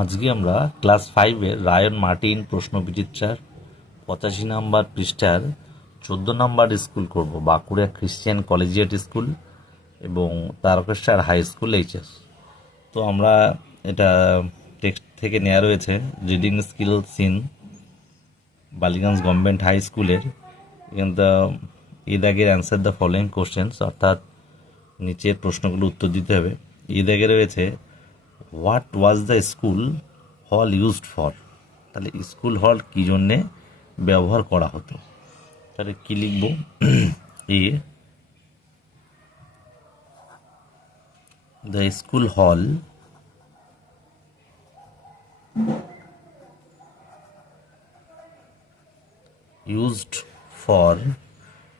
আজকে আমরা class 5-এর Rayan Martin প্রশ্নবিচিত্রার 85 নম্বর পৃষ্ঠার 14 নম্বর স্কুল করব। বাঁকুড়া খ্রিস্টিয়ান কলেজিয়েট স্কুল এবং তারকেশ্বর হাই স্কুল এইচএস। তো আমরা এটা টেক্সট থেকে নেওয়া রয়েছে reading skills in Ballygunge government high স্কুলের এই দাগের অ্যান্সার দ্য ফলোয়িং কোশ্চেন্স, অর্থাৎ নিচের প্রশ্নগুলো উত্তর দিতে হবে। এই দাগে রয়েছে হোয়াট ওয়াজ দ্য স্কুল হল ইউজড ফর। তাহলে স্কুল হল কী জন্যে ব্যবহার করা হতো, তাহলে কী লিখব? এ, দ্য স্কুল হল ইউজড ফর,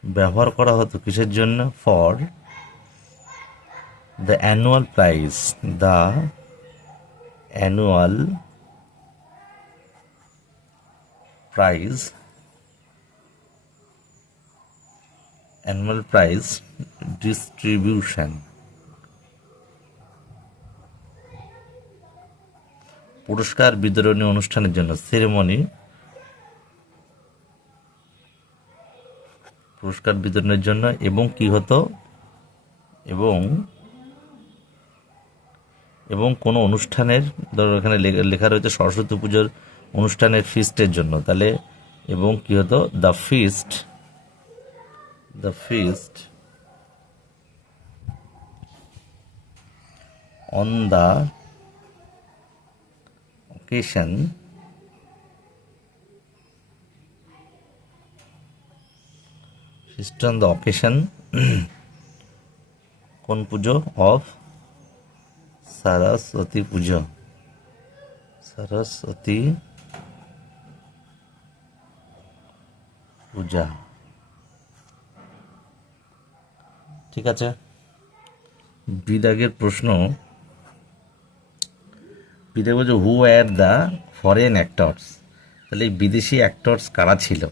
ব্যবহার করা হতো কিসের জন্য? For the annual prize, the annual prize, annual prize distribution. পুরস্কার বিতরণী অনুষ্ঠানের জন্য, সেরেমনি, পুরস্কার বিতরণের জন্য। এবং কি হতো? এবং কোনো অনুষ্ঠানের, ধরো এখানে লেখা রয়েছে সরস্বতী পুজোর অনুষ্ঠানের ফিস্টের জন্য, তাহলে এবং কি হতো? The feast on the occasion কোন পুজো? অফ সরস্বতী পুজো, সরস্বতী পূজা। ঠিক আছে। বিদাগের প্রশ্ন, বিদাগ বলছে হু আর দ্য ফরেন অ্যাক্টরস। তাহলে এই বিদেশি অ্যাক্টরস কারা ছিল?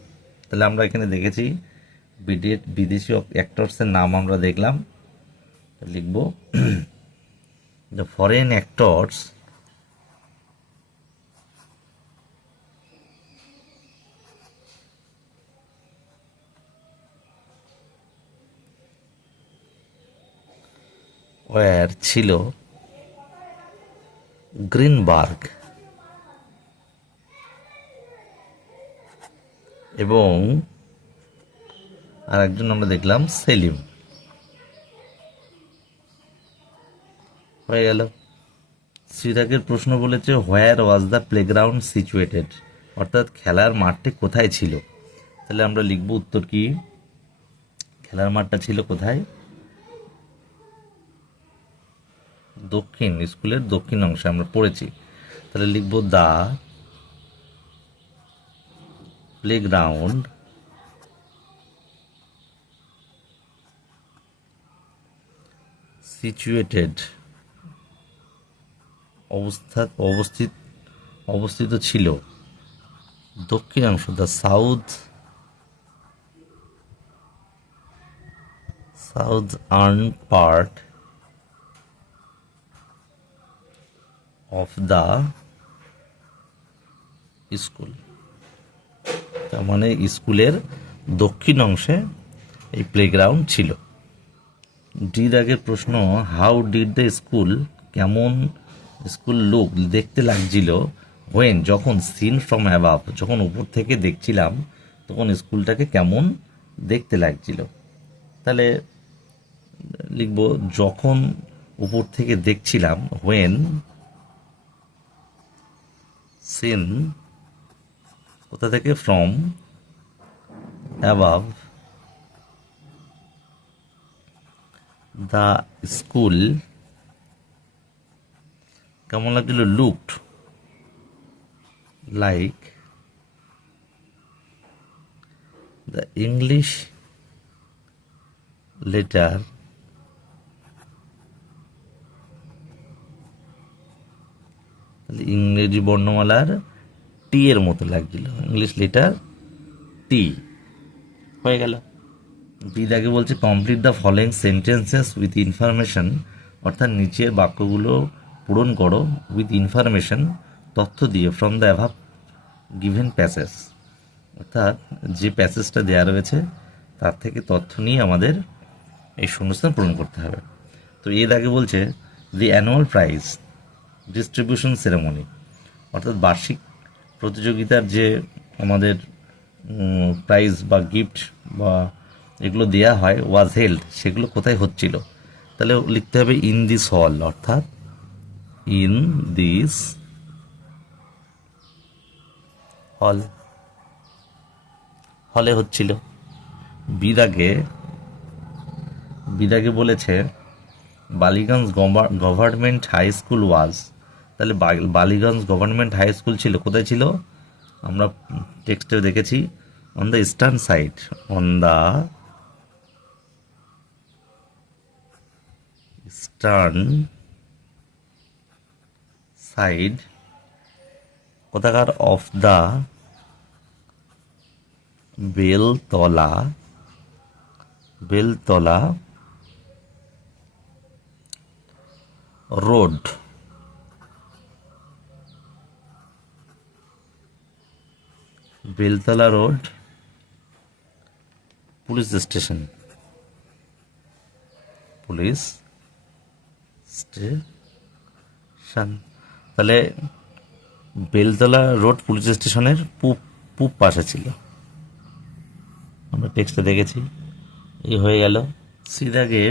তাহলে আমরা এখানে দেখেছি বিদেশি অ্যাক্টরসের নাম আমরা দেখলাম, লিখব দ্য ফরেন অ্যাক্টরস ওয়ার ছিল গ্রিনবার্গ এবং আর একজন আমরা দেখলাম সেলিম। হয়ে গেল। শ্রীরাগের প্রশ্ন বলেছে হোয়ার ওয়াজ দ্য প্লেগ্রাউন্ড সিচুয়েটেড, অর্থাৎ খেলার মাঠটি কোথায় ছিল। তাহলে আমরা লিখব উত্তর কি? খেলার মাঠটা ছিল কোথায়? দক্ষিণ, স্কুলের দক্ষিণ অংশে আমরা পড়েছি। তাহলে লিখব দ্য প্লেগ্রাউন্ড সিচুয়েটেড, অবস্থিত ছিল দক্ষিণাংশ, the southern part of the school. তার মানে স্কুলের দক্ষিণ অংশে এই প্লেগ্রাউন্ড ছিল। ডি দাগের প্রশ্ন হাউ ডিড দ্য স্কুল, কেমন স্কুল লুক, দেখতে লাগছিল, হোয়েন, যখন, সিন ফ্রম অ্যাবাভ, যখন উপর থেকে দেখছিলাম তখন স্কুলটাকে কেমন দেখতে লাগছিল। তাহলে লিখব যখন উপর থেকে দেখছিলাম, হোয়েন সিন, কোথা থেকে? ফ্রম অ্যাবাভ দ্য স্কুল, কেমন লাগছিল? Looked like the English letter ইংরেজি বর্ণমালার টি এর মতো লাগছিল, ইংলিশ লেটার টি। হয়ে গেল। বিদাগে বলছে complete the following sentences with information, অর্থাৎ নিচের বাক্যগুলো পূরণ করো উইথ ইনফরমেশন তথ্য দিয়ে from the above given passage, অর্থাৎ যে প্যাসেজটা দেওয়া রয়েছে তার থেকে তথ্য নিয়ে আমাদের এই শূন্যস্থান পূরণ করতে হবে। তো এর আগে বলছে দি অ্যানুয়াল প্রাইজ ডিস্ট্রিবিউশন সেরেমনি, অর্থাৎ বার্ষিক প্রতিযোগিতার যে আমাদের প্রাইজ বা গিফট বা এগুলো দেয়া হয় ওয়াজ হেল্ড, সেগুলো কোথায় হচ্ছিল, তাহলে লিখতে হবে ইন দিস হল, অর্থাৎ ইন দিস হল, হলে হচ্ছিল। বিদাগে বলেছে Ballygunge government high school was, তাহলে বালিগঞ্জ গভর্নমেন্ট হাই স্কুল ছিল কোথায় ছিল, আমরা টেক্সটে দেখেছি on the eastern side, on the eastern side কোথাকার, of the Beltala road, Beltala road police station, তাহলে বেলতলা রোড পুলিশ স্টেশনের পূব পাশে ছিল, আমরা টেক্সটে দেখেছি। এই হয়ে গেল। সিদাগে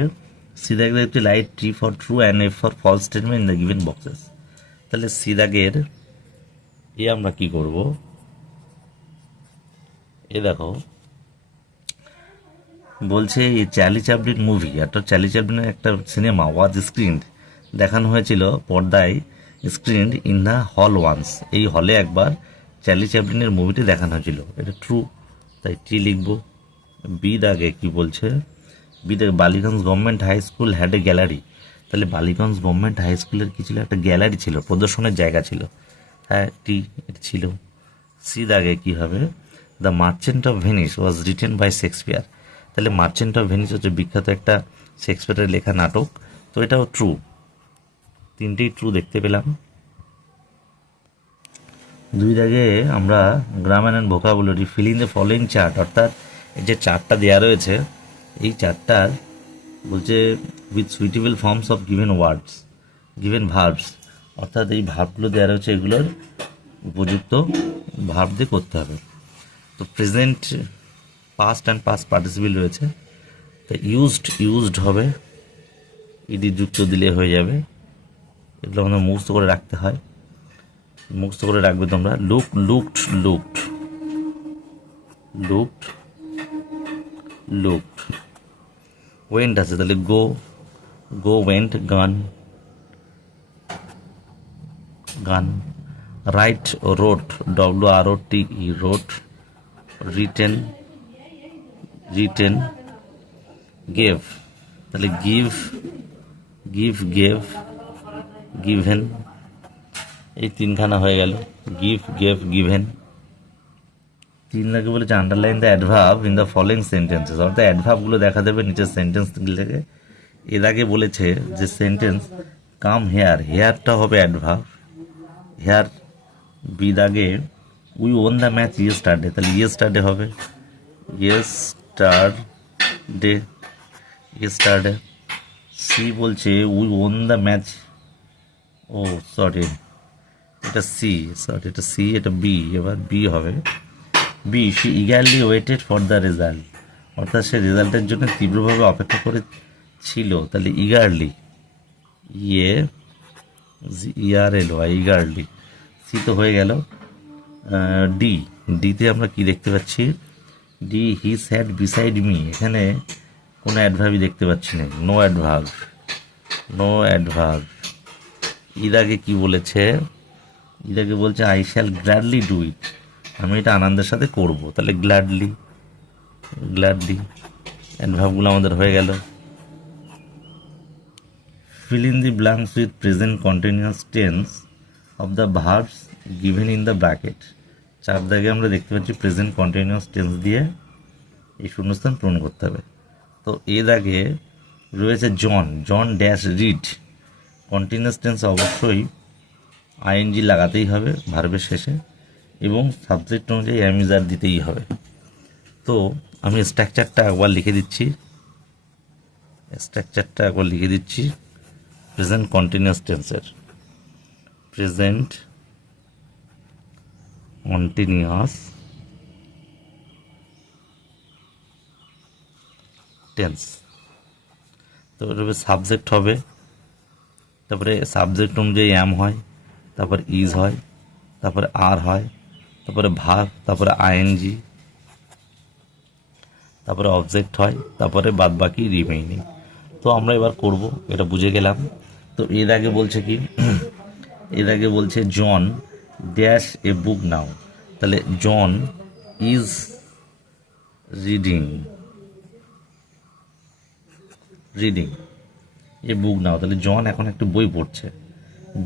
একটি write T for true and F for false statement in the given boxes, তাহলে সিদাগের আমরা কি করব, দেখো বলছে এই চার্লি চ্যাপলিন মুভি, একটা চার্লি চ্যাপলিনের একটা সিনেমা ওয়াজ স্ক্রিন, দেখানো হয়েছিল পর্দায়, screen in the hall once, এই হলে একবার চার্লি চ্যাপলিনের মুভিটি দেখানো হয়েছিল, এটা ট্রু, তাই টি লিখব। বি দাগে কি বলছে, বি দাগে Ballygunge government high school had a gallery, তাহলে বালিগঞ্জ গভর্নমেন্ট হাই স্কুলের কি ছিল, একটা গ্যালারি ছিল, প্রদর্শনের জায়গা ছিল, হ্যাঁ টি এটা ছিল। সি দাগে কি হবে, the Merchant of Venice was written by Shakespeare, তাহলে মার্চেন্ট অফ ভেনিস হচ্ছে বিখ্যাত একটা শেক্সপিয়ারের লেখা নাটক, তো এটাও ট্রু, তিনটেই ট্রু দেখতে পেলাম। দুই দাগে আমরা grammar and vocabulary fill in the following chart, অর্থাৎ এই যে চার্টটা দেওয়া রয়েছে এই চার্টটার বলছে with suitable forms of given verbs, অর্থাৎ এই ভার্বগুলো দেওয়া রয়েছে এগুলোর উপযুক্ত ভার্ব দিয়ে করতে হবে। তো present, past and past participle রয়েছে, তো ইউজড হবে, ইডি যুক্ত দিলে হয়ে যাবে, এগুলো আমাদের মুখস্থ করে রাখতে হয়, মুখস্থ করে রাখবে তোমরা। লুকড ওয়েন্ট আছে, তাহলে go went, gone. Write wrote, WROTE wrote. Written gave, তাহলে গেভ, গিভেন, এই তিনখানা হয়ে গেল, গেভ, গিভেন। তিন লাগে বলেছে underline the adverb in the following sentences, অর্থাৎ অ্যাডভার্বগুলো দেখা দেবে নিচের সেন্টেন্সগুলোকে। এর আগে বলেছে যে সেন্টেন্স কাম হেয়ারটা হবে অ্যাডভার্ব, হেয়ার। বি দাগে we won the match yesterday, তাহলে ইয়েস্টারডে হবে, ইয়েস্টারডে। সি বলছে উই ওন দ্য ম্যাচ, এটা সি, এটা বি, এবার বি হবে। B, she eagerly waited for the result, অর্থাৎ সে রেজাল্টের জন্য তীব্রভাবে অপেক্ষা করে ছিল, তাহলে ইগারলি, ইগারলি। সি তো হয়ে গেল। ডিতে আমরা কি দেখতে পাচ্ছি, হি স্যাট বিসাইড মি, এখানে কোনো অ্যাডভার্বই দেখতে পাচ্ছি না, নো অ্যাডভার্ব। ইদাকে কি বলেছে, ইদাকে বলছে I shall gladly do it, আমি এটা আনন্দের সাথে করব, তাহলে গ্ল্যাডলি। অ্যাডভার্বগুলো আমাদের হয়ে গেল। Fill in the blanks with present continuous tense of the verbs given in the bracket, চার দাগে আমরা দেখতে পাচ্ছি প্রেজেন্ট কন্টিনিউয়াস টেন্স দিয়ে এই শূন্যস্থান পূরণ করতে হবে। তো এ দাগে রয়েছে জন ড্যাশ রিড, কন্টিনিউয়াস টেন্স অবশ্যই আইএনজি লাগাতেই হবে ভার্বের শেষে, এবং সাবজেক্ট অনুযায়ী অ্যামিজার দিতেই হবে। তো আমি স্ট্রাকচারটা একবার লিখে দিচ্ছি। প্রেজেন্ট কন্টিনিউয়াস টেন্সের। Present continuous tense. তো এভাবে সাবজেক্ট হবে, তারপরে সাবজেক্ট অনুযায়ী অ্যাম হয়, তারপর ইজ হয়, তারপরে আর হয়, তারপরে ভার্ব, তারপরে আইএনজি, তারপরে অবজেক্ট হয়, তারপরে বাদ বাকি রিমেইনিং। তো আমরা এবার করব, এটা বুঝে গেলাম। তো এর আগে বলছে কি, এর আগে বলছে জন ড্যাশ এ বুক নাও, তাহলে জন ইজ রিডিং এ বুক নাও, তাহলে জন এখন একটা বই পড়ছে।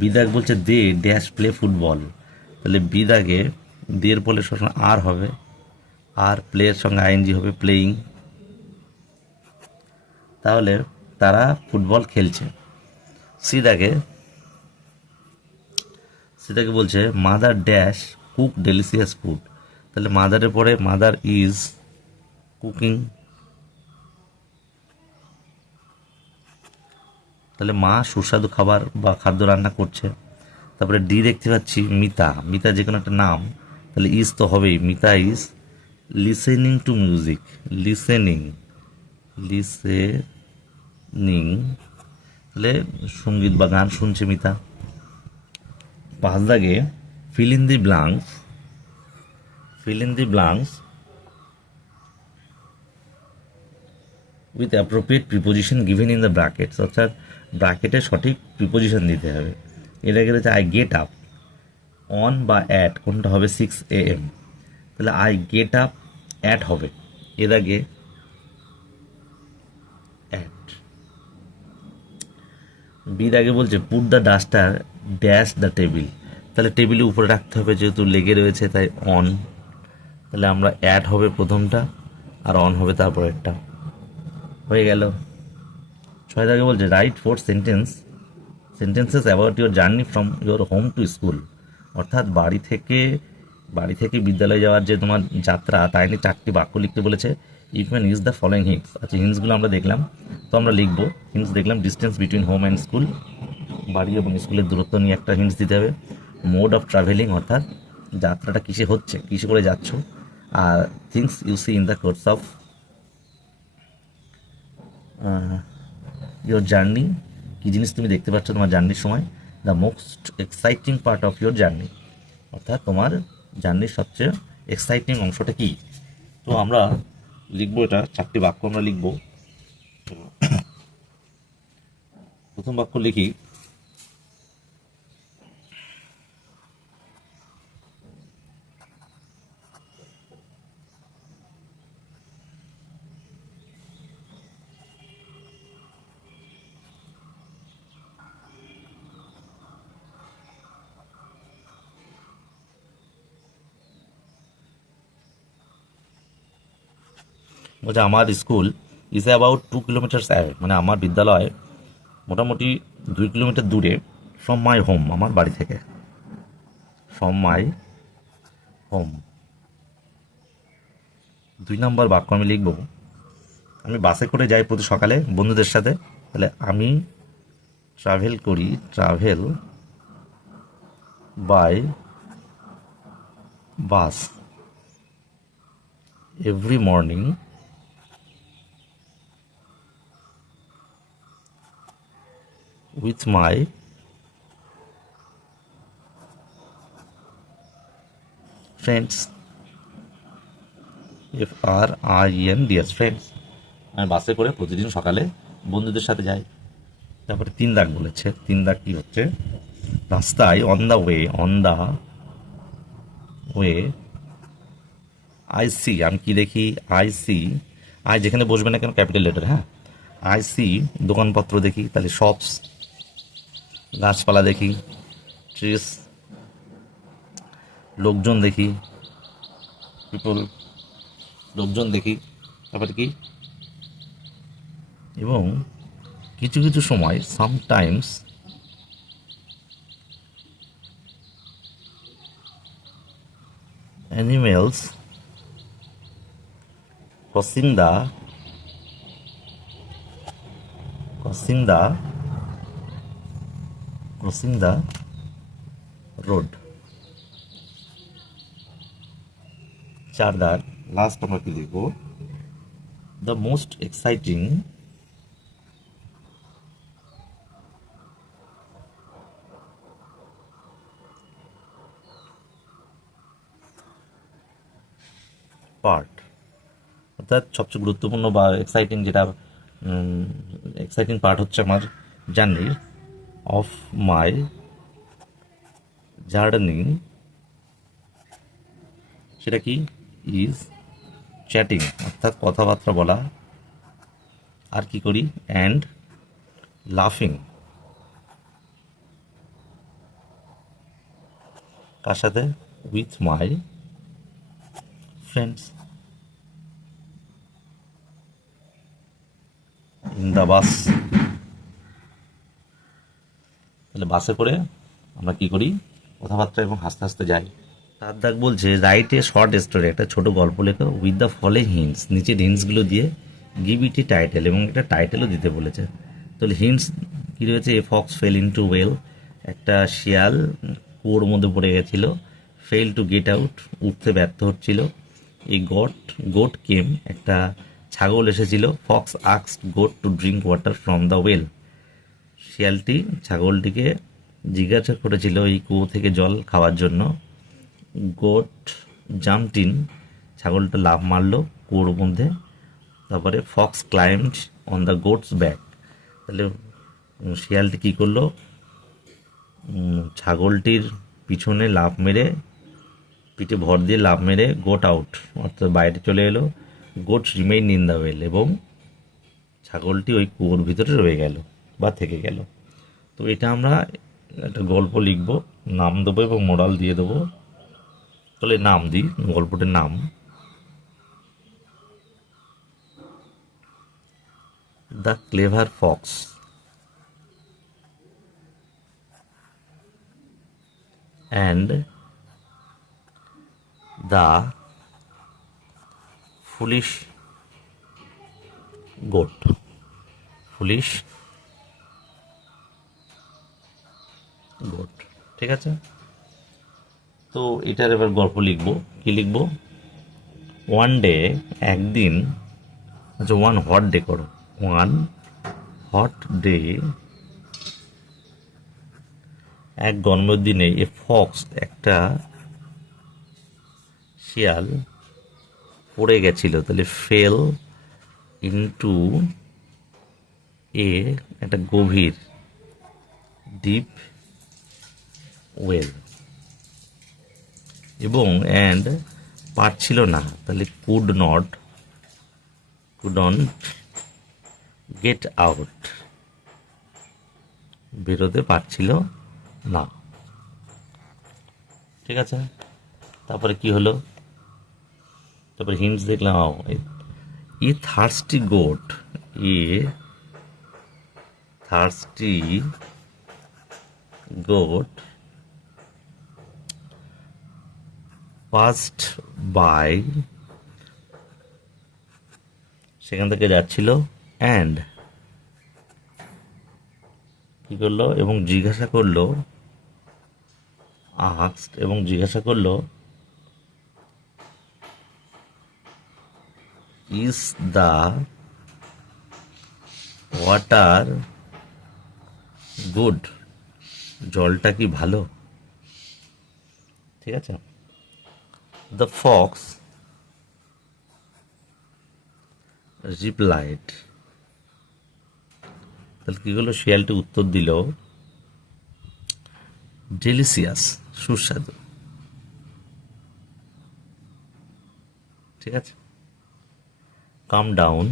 বিদাগ বলছে দে ড্যাশ প্লে ফুটবল, তাহলে বিদাগে দের বলে সবসময় আর হবে, আর প্লেয়ের সঙ্গে আইএনজি হবে, প্লেয়িং। তাহলে তারা ফুটবল খেলছে। সিদাকে বলছে mother dash cook delicious food, তাহলে মাদারের পরে মাদার ইজ কুকিং, তাহলে মা সুস্বাদু খাবার বা খাদ্য রান্না করছে। তারপরে ডি দেখতে পাচ্ছি মিতা যে কোনো একটা নাম, তাহলে ইজ তো হবেই, Mita is listening to music, listening তাহলে সঙ্গীত বা গান শুনছে মিতা। পাঁচ দাগে fill in the blanks with appropriate preposition given in the brackets, অর্থাৎ ব্র্যাকেটে সঠিক প্রিপোজিশন দিতে হবে। এর আগে রয়েছে আই গেট আপ, অন বা অ্যাট কোনটা হবে 6 AM, তাহলে আই গেট আপ অ্যাট হবে, এর আগে অ্যাট। বির আগে বলছে put the duster dash the table, তাহলে টেবিলের উপরে রাখতে হবে, যেহেতু লেগে রয়েছে তাই অন, তাহলে আমরা অ্যাট হবে প্রথমটা আর অন হবে তারপর একটা, হয়ে গেল। ছয় দাগে বলছে right 4 sentences about your journey from your home to school, অর্থাৎ বাড়ি থেকে বিদ্যালয়ে যাওয়ার যে তোমার যাত্রা, তাই নিয়ে 4টি বাক্য লিখতে বলেছে। You can use the following hints. আচ্ছা, হিন্টসগুলো আমরা দেখলাম, তো আমরা লিখবো। হিন্টস দেখলাম distance between home and school, বাড়ি এবং স্কুলের দূরত্ব নিয়ে একটা হিন্টস দিতে হবে। মোড অফ ট্রাভেলিং, অর্থাৎ যাত্রাটা কিসে হচ্ছে, কিসে করে যাচ্ছ। আর things you see in the course of your journey, কী জিনিস তুমি দেখতে পাচ্ছ তোমার জার্নির সময়। The most exciting part of your journey, অর্থাৎ তোমার জার্নির সবচেয়ে এক্সাইটিং অংশটা কী। তো আমরা লিখবো, এটা 4টি বাক্য আমরা লিখবো। প্রথম বাক্য লিখি, বলছে আমার school is about 2 kilometres away, মানে আমার বিদ্যালয় মোটামুটি 2 কিলোমিটার দূরে, ফ্রম মাই হোম, আমার বাড়ি থেকে, ফ্রম মাই হোম। 2 নম্বর বাক্য আমি লিখব, আমি বাসে করে যাই প্রতি সকালে বন্ধুদের সাথে, তাহলে আমি travel by bus every morning with my friends, FRIENDS, friends. আমি বাসে করে প্রতিদিন সকালে বন্ধুদের সাথে যাই। তারপরে 3 দাগ বলেছে, 3 দাগ কি হচ্ছে, রাস্তায় on the way I see, আমি কি দেখি, আই যেখানে বসবে না কেন ক্যাপিটাল লেটার, হ্যাঁ, আই সি দোকানপত্র দেখি, তাহলে শপস, গাছপালা দেখি, ট্রিস, লোকজন দেখি, লোকজন দেখি, তারপরে কি, এবং কিছু সময় sometimes animals crossing the road. 4 দাগ লাস্ট আমরা কি লিখব? The most exciting পার্ট, অর্থাৎ সবচেয়ে গুরুত্বপূর্ণ বা এক্সাইটিং যেটা এক্সাইটিং পার্ট হচ্ছে আমার জার্নির অফ মাই জার্নি, সেটা কি? ইজ চ্যাটিং, অর্থাৎ কথাবার্তা বলা। আর কি করি? অ্যান্ড লাফিং। কার সাথে? With my friends in the bus. তাহলে বাসে করে আমরা কি করি? কথাবার্তা এবং হাসতে হাসতে যাই। 4 দাগ বলছে রাইট এ শর্ট স্টোরি, একটা ছোট গল্প লেখো উইথ দ্য ফলোইং হিন্টস, নিচের হিন্টসগুলো দিয়ে গিভ ইট এ টাইটেল, এবং একটা টাইটেলও দিতে বলেছে। তাহলে হিন্টস কী রয়েছে? A fox fell into well, একটা শিয়াল কুয়োর মধ্যে পড়ে গেছিলো। ফেল টু গেট আউট, উঠতে ব্যর্থ হচ্ছিল। এই গোট কেম, একটা ছাগল এসেছিল। Fox asked goat to drink water from the well, শিয়ালটি ছাগলটিকে জিজ্ঞাসা করেছিল এই কুয়ো থেকে জল খাওয়ার জন্য। গোট জাম্পড ইন, ছাগলটা লাফ মারলো কুয়োর মধ্যে। তারপরে Fox climbed on the goat's back, তাহলে শিয়ালটি কী করলো? ছাগলটির পিছনে লাফ মেরে, পিঠে ভর দিয়ে লাফ মেরে গোট আউট, অর্থাৎ বাইরে চলে এলো। Goat's remain in the well, এবং ছাগলটি ওই কুয়োর ভিতরে রয়ে গেল বা থেকে গেল। তো এটা আমরা একটা গল্প লিখব, নাম দেবো এবং মোরাল দিয়ে দেবো। তাহলে নাম দিই, গল্পটির নাম the clever Fox and the foolish goat. ঠিক আছে? তো এটার এবার গল্প লিখবো। কি লিখবো? ওয়ান ডে, একদিন, আচ্ছা ওয়ান হট ডে করো। ওয়ান হট ডে, এক গরমের দিনে, এ ফক্স, একটা শিয়াল পড়ে গেছিল। তাহলে ফেল ইনটু একটা গভীর, ডিপ ওয়েল, এবং অ্যান্ড পারছিল না, তাহলে কুডন্ট গেট আউট, বেরোতে পারছিল না। ঠিক আছে? তারপরে কি হলো? তারপরে হিন্টস দেখলাম। ই থার্স্টি গোট, পাস্ট বাই, সেখান থেকে যাচ্ছিল। অ্যান্ড কি করলো? এবং জিজ্ঞাসা করলো, জিজ্ঞাসা করলো ইজ দ্য ওয়াটার গুড, জলটা কি ভালো? ঠিক আছে? দ্য ফক্স রিপ্লাইড, তাহলে কি হলো? শিয়ালটি উত্তর দিল ডেলিসিয়াস, সুস্বাদু। ঠিক আছে? কাম ডাউন,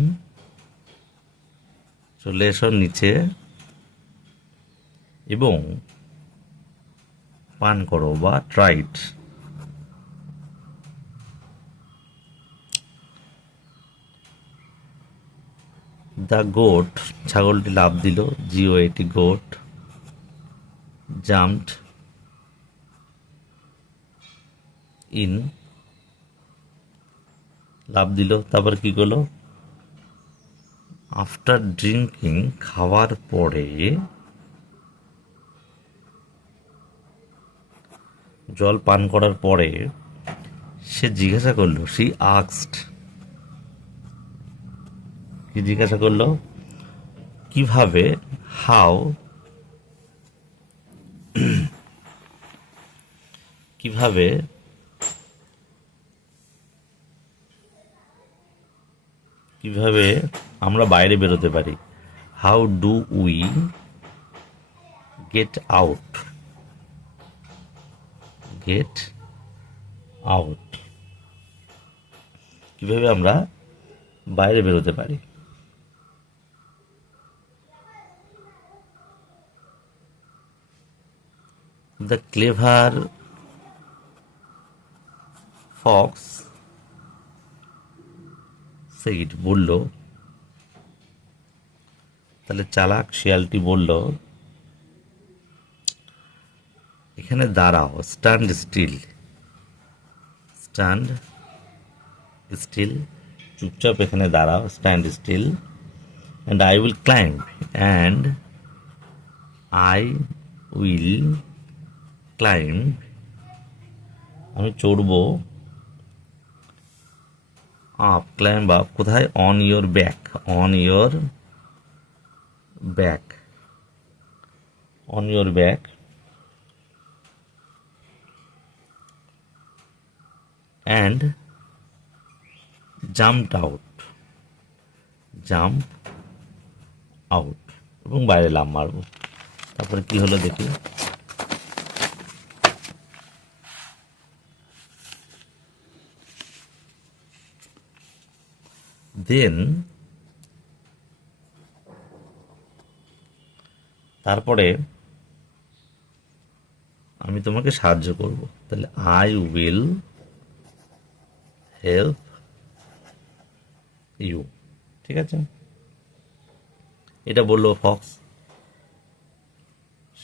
চলে এসো নিচে, এবং পান করো বা ট্রাইট। দ্য গোট, ছাগলটি লাফ দিল। GOAT, goat. জাম্পড ইন, লাফ দিল, তারপর কি করলো, আফটার ড্রিঙ্কিং, খাওয়ার পরে, জল পান করার পরে সে জিজ্ঞাসা করলো, শি আস্কড, কি জিজ্ঞাসা করলো, কিভাবে, হাউ, কিভাবে কিভাবে আমরা বাইরে বেরোতে পারি, how do we get out, get out, কিভাবে আমরা বাইরে বেরোতে পারি। দ্য ক্লেভার ফক্স সেইড, বলল, তাহলে চালাক শিয়ালটি বলল, এখানে দাঁড়াও, স্ট্যান্ড স্টিল, স্ট্যান্ড স্টিল, চুপচাপ এখানে দাঁড়াও, stand still, and I will climb, and I will climb, আমি চড়বো, আপ, ক্লাইম্ব আপ, কোথায়, on your back, on your back, on your back, and jumped out, jump out, এবং বাইরে লাফ মারবো। তারপরে কি হলো দেখি, দেন, তারপরে আমি তোমাকে সাহায্য করব, তাহলে আই উইল হেল্প ইউ, ঠিক আছে, এটা বললো ফক্স।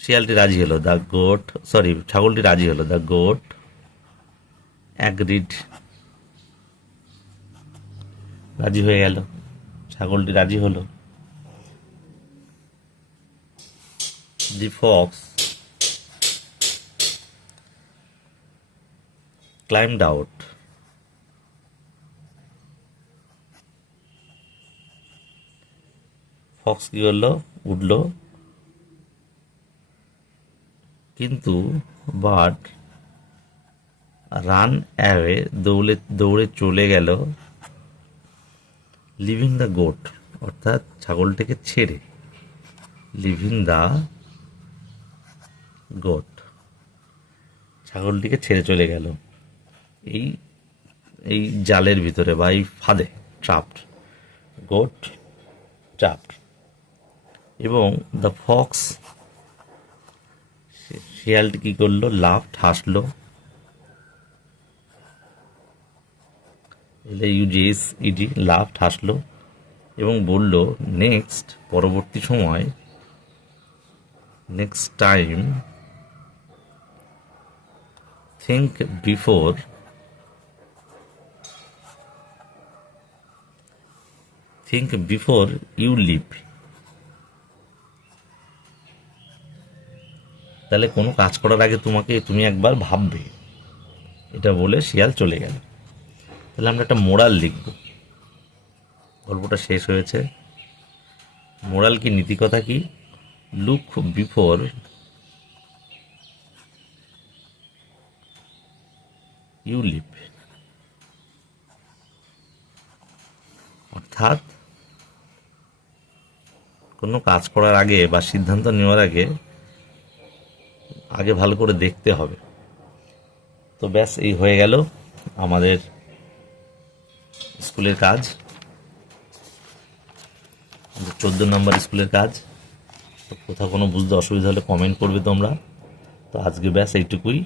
শিয়ালটি রাজি হলো, দ্য গোট, সরি ছাগলটি রাজি হলো, দ্য গোট অ্যাগ্রিড, রাজি হয়ে গেল, ছাগলটি রাজি হলো। দি ফক্স ক্লাইম্বড আউট, ফক্স কি করলো, উঠলো, কিন্তু বাট রান অ্যাওয়ে, দৌড়ে দৌড়ে চলে গেল, লিভিং দ্য গোট, অর্থাৎ ছাগলটিকে ছেড়ে, লিভিং দ্য গোট, ছাগলটিকে ছেড়ে চলে গেল এই এই জালের ভিতরে বা এই ফাঁদে, ট্রাপড, গোট ট্রাপড। এবং দ্য ফক্স, শিয়ালটি কি করলো, লাফড, হাসলো, ইউজিএস ইডি, লাফড, হাসলো, এবং বলল, নেক্সট, পরবর্তী সময়, next time, think before, think before you leave, তাহলে কোনো কাজ করার আগে তুমি একবার ভাববে, এটা বলে শিয়াল চলে গেল। তাহলে আমরা একটা মোরাল লিখব, গল্পটা শেষ হয়েছে। মোরাল কি, নীতিকথা কি, লুক বিফোর ইউ লিভ, অর্থাৎ কোনো কাজ করার আগে বা সিদ্ধান্ত নেওয়ার আগে ভালো করে দেখতে হবে। তো ব্যাস, এই হয়ে গেল আমাদের স্কুলের কাজ, 14 নম্বর স্কুলের কাজ। তো কোথাও কোনো বুঝতে অসুবিধা হলে কমেন্ট করবে তোমরা। তো আজকে ব্যাস এইটুকুই।